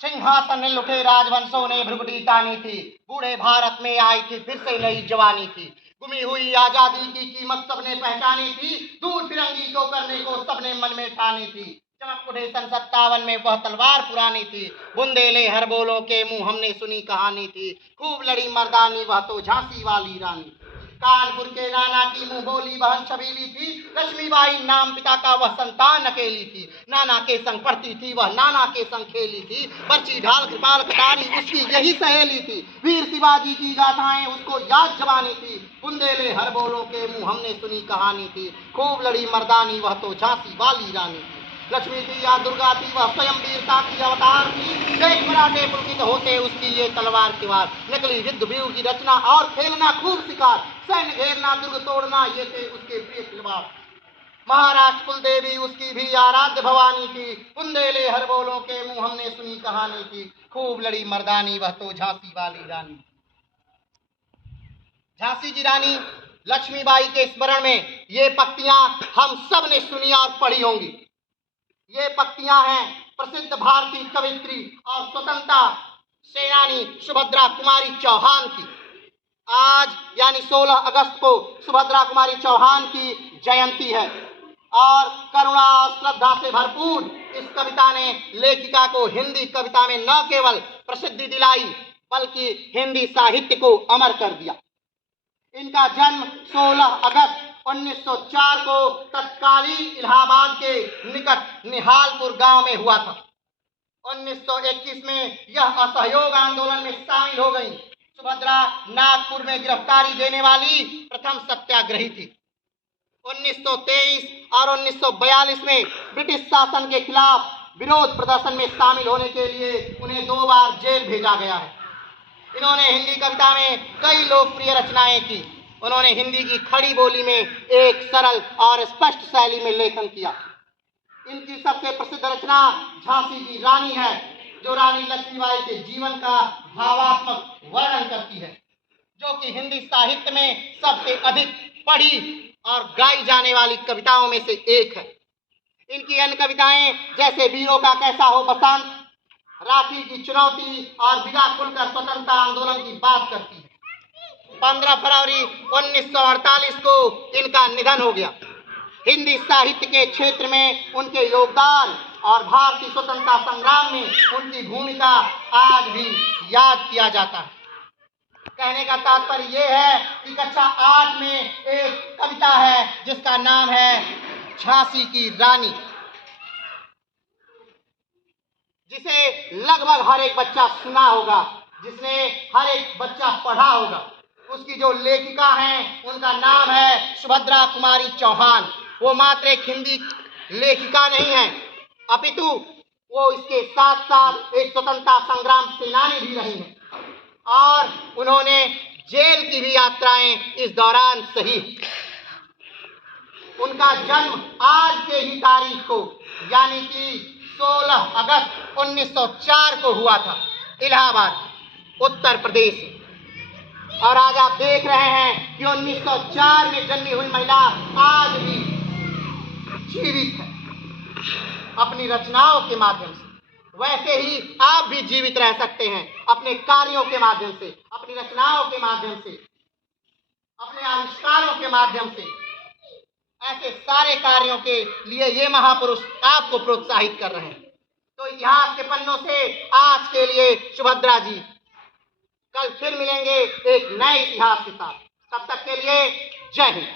सिंहासन ने लुटे राजवंशों ने भ्रुकुटी तानी थी। बूढ़े भारत में आई थी फिर से नई जवानी थी। गुमी हुई आजादी की कीमत सबने पहचानी थी। दूर फिरंगी को करने को सबने मन में ठानी थी। चमक उठे सन 57 में वह तलवार पुरानी थी। बुंदेले हर बोलों के मुंह हमने सुनी कहानी थी। खूब लड़ी मर्दानी वह तो झांसी वाली रानी। कानपुर के नाना की मुंह बोली बहन छबीली थी। लक्ष्मीबाई नाम पिता का वह संतान अकेली थी। नाना के संग पढ़ती थी वह, नाना के संग खेली थी। पर्ची ढाल कृपाल कटारी उसकी यही सहेली थी। वीर शिवाजी की गाथाएं उसको याद जवानी थी। बुंदेले हर बोलों के मुंह हमने सुनी कहानी थी। खूब लड़ी मर्दानी वह तो झांसी वाली रानी थी। लक्ष्मी थी या दुर्गा थी वह स्वयं वीरता की अवतार थी। देख मराठे पुलकित होते उसकी ये तलवार की वार। नकली युद्ध व्यूह की रचना और खेलना खूब शिकार। सैन्य घेरना दुर्ग तोड़ना ये थे उसके प्रिय खिलवाड़। महाराष्ट्र कुल देवी उसकी भी आराध्य भवानी थी। बुंदेले हर बोलों के मुंह हमने सुनी कहानी थी। खूब लड़ी मर्दानी वह तो झांसी वाली रानी। झांसी की रानी लक्ष्मीबाई के स्मरण में ये पंक्तियां हम सब ने सुनी और पढ़ी होंगी। ये पंक्तियां हैं प्रसिद्ध भारतीय कवियत्री और स्वतंत्रता सेनानी सुभद्रा कुमारी चौहान की। आज यानी 16 अगस्त को सुभद्रा कुमारी चौहान की जयंती है और करुणा और श्रद्धा से भरपूर इस कविता ने लेखिका को हिंदी कविता में न केवल प्रसिद्धि दिलाई बल्कि हिंदी साहित्य को अमर कर दिया। इनका जन्म 16 अगस्त 1904 को तत्कालीन इलाहाबाद के निकट निहालपुर गांव में हुआ था। 1921 में यह असहयोग आंदोलन में शामिल हो गई। सुभद्रा नागपुर में गिरफ्तारी देने वाली प्रथम सत्याग्रही थी। 1923 और 1942 में ब्रिटिश शासन के खिलाफ विरोध प्रदर्शन में शामिल होने के लिए उन्हें 2 बार जेल भेजा गया है। इन्होंने हिंदी कविता में कई लोकप्रिय रचनाएं की। उन्होंने हिंदी की खड़ी बोली में एक सरल और स्पष्ट शैली में लेखन किया। इनकी सबसे प्रसिद्ध रचना झांसी की रानी है, जो रानी लक्ष्मीबाई के जीवन का भावात्मक वर्णन करती है, जो कि हिंदी साहित्य में सबसे अधिक पढ़ी और गाई जाने वाली कविताओं में से एक है। इनकी अन्य कविताएं जैसे वीरों का कैसा हो बसंत, राखी की चुनौती और विदा खुलकर स्वतंत्रता आंदोलन की बात करती है। 15 फरवरी 1948 को इनका निधन हो गया। हिंदी साहित्य के क्षेत्र में उनके योगदान और भारतीय स्वतंत्रता संग्राम में उनकी भूमिका आज भी याद किया जाता है। कहने का तात्पर्य यह है कि कक्षा 8 में एक कविता है जिसका नाम है झांसी की रानी, जिसे लगभग हर एक बच्चा सुना होगा, जिसने हर एक बच्चा पढ़ा होगा। उसकी जो लेखिका हैं उनका नाम है सुभद्रा कुमारी चौहान। वो मात्र एक हिंदी लेखिका नहीं है, अपितु वो इसके साथ साथ एक स्वतंत्रता संग्राम सेनानी भी रही हैं और उन्होंने जेल की भी यात्राएं इस दौरान सही। उनका जन्म आज के ही तारीख को यानी कि 16 अगस्त 1904 को हुआ था, इलाहाबाद, उत्तर प्रदेश। और आज आप देख रहे हैं कि 1904 में जन्मी हुई महिला आज भी जीवित है अपनी रचनाओं के माध्यम से। वैसे ही आप भी जीवित रह सकते हैं अपने कार्यों के माध्यम से, अपनी रचनाओं के माध्यम से, अपने आविष्कारों के माध्यम से। ऐसे सारे कार्यों के लिए ये महापुरुष आपको प्रोत्साहित कर रहे हैं। तो इतिहास के पन्नों से आज के लिए सुभद्रा जी। कल फिर मिलेंगे एक नए इतिहास के साथ। तब तक के लिए जय हिंद।